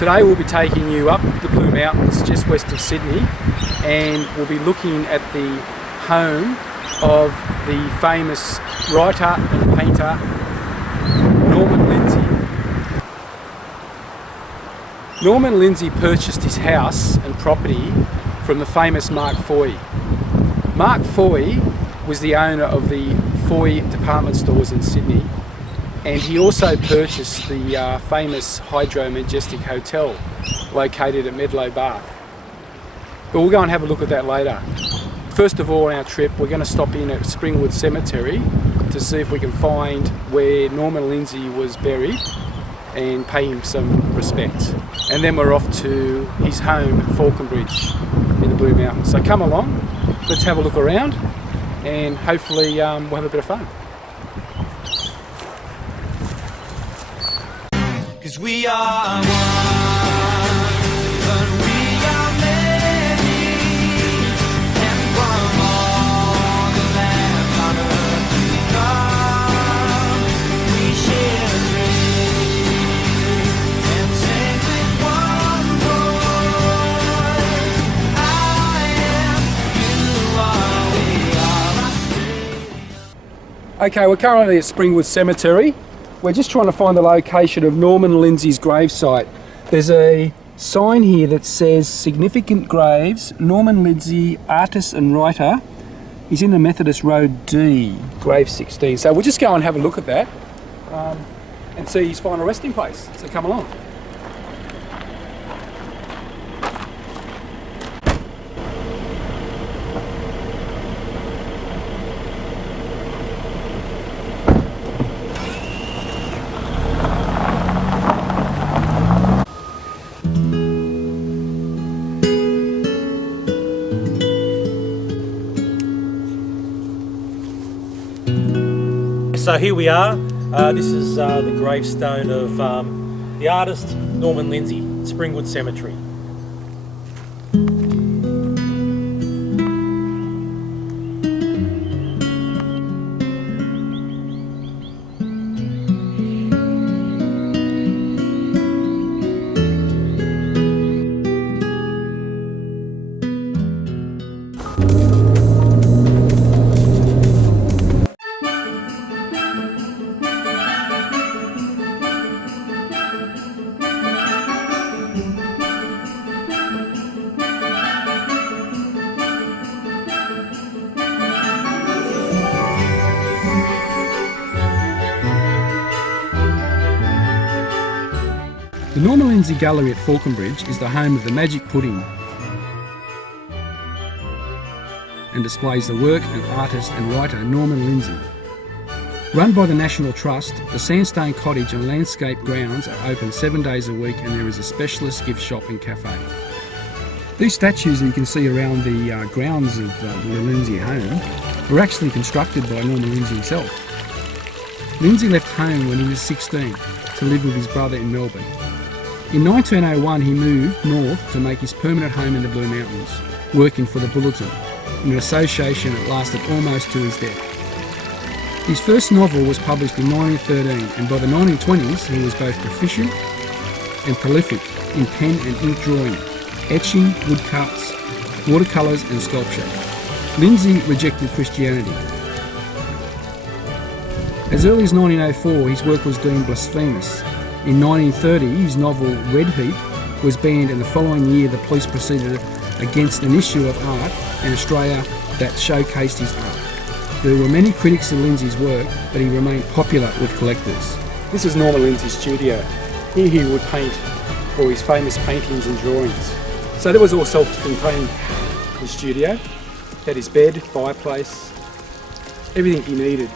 Today we'll be taking you up the Blue Mountains just west of Sydney, and we'll be looking at the home of the famous writer and painter Norman Lindsay. Norman Lindsay purchased his house and property from the famous Mark Foy. Mark Foy was the owner of the Foy department stores in Sydney, and he also purchased the famous Hydro Majestic Hotel located at Medlow, Bath. But we'll go and have a look at that later. First of all, on our trip, we're going to stop in at Springwood Cemetery to see if we can find where Norman Lindsay was buried and pay him some respect. And then we're off to his home at Falconbridge in the Blue Mountains. So come along, let's have a look around, and hopefully we'll have a bit of fun. 'Cause we are one, but we are many, and from all the lands on earth we come, we share a dream, and sing with one voice. I am, you are, we are. Okay, we're currently at Springwood Cemetery. We're just trying to find the location of Norman Lindsay's gravesite. There's a sign here that says significant graves, Norman Lindsay, artist and writer. He's in the Methodist Road D, grave 16. So we'll just go and have a look at that and see his final resting place. So come along. So here we are. This is the gravestone of the artist Norman Lindsay, Springwood Cemetery. The Norman Lindsay Gallery at Falconbridge is the home of the Magic Pudding and displays the work of artist and writer Norman Lindsay. Run by the National Trust, the Sandstone Cottage and landscape grounds are open 7 days a week, and there is a specialist gift shop and cafe. These statues that you can see around the grounds of the Lindsay home were actually constructed by Norman Lindsay himself. Lindsay left home when he was 16 to live with his brother in Melbourne. In 1901 he moved north to make his permanent home in the Blue Mountains, working for the Bulletin, in an association that lasted almost to his death. His first novel was published in 1913, and by the 1920s he was both proficient and prolific in pen and ink drawing, etching, woodcuts, watercolours and sculpture. Lindsay rejected Christianity. As early as 1904 his work was deemed blasphemous. In 1930 his novel Red Heat was banned, and the following year the police proceeded against an issue of art in Australia that showcased his art. There were many critics of Lindsay's work, but he remained popular with collectors. This is Norman Lindsay's studio. Here he would paint all his famous paintings and drawings. So that was all self-contained, his studio. He had his bed, fireplace, everything he needed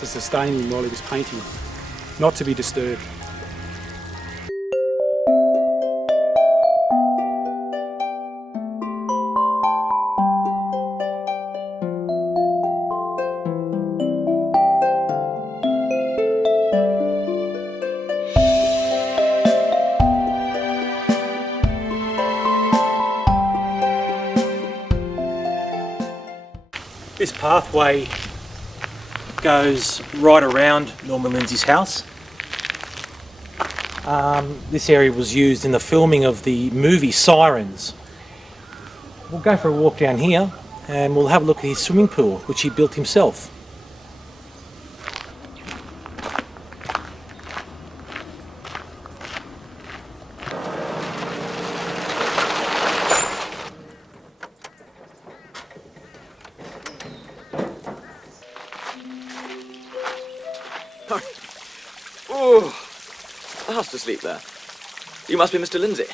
to sustain him while he was painting, not to be disturbed. This pathway goes right around Norman Lindsay's house. This area was used in the filming of the movie Sirens. We'll go for a walk down here and we'll have a look at his swimming pool, which he built himself. Oh, fast asleep there. You must be Mr. Lindsay.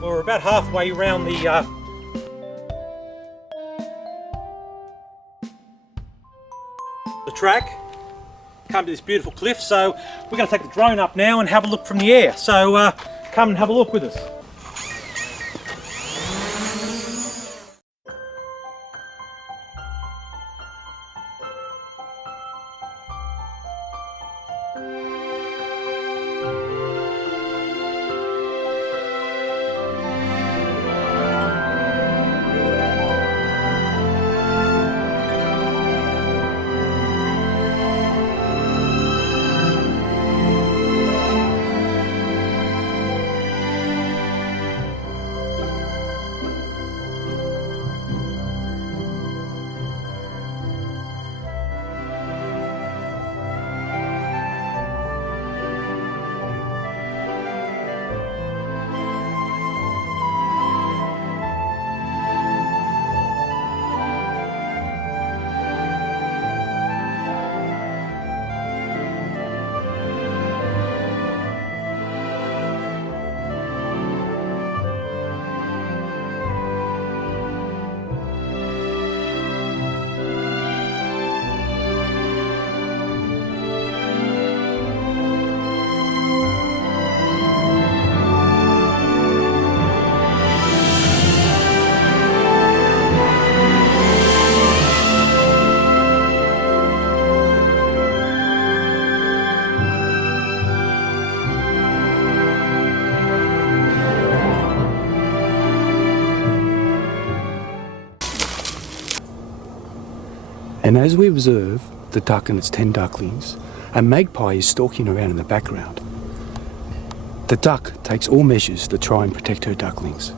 We're about halfway around the track, come to this beautiful cliff, so we're going to take the drone up now and have a look from the air. So come and have a look with us. And as we observe the duck and its 10 ducklings, a magpie is stalking around in the background. The duck takes all measures to try and protect her ducklings.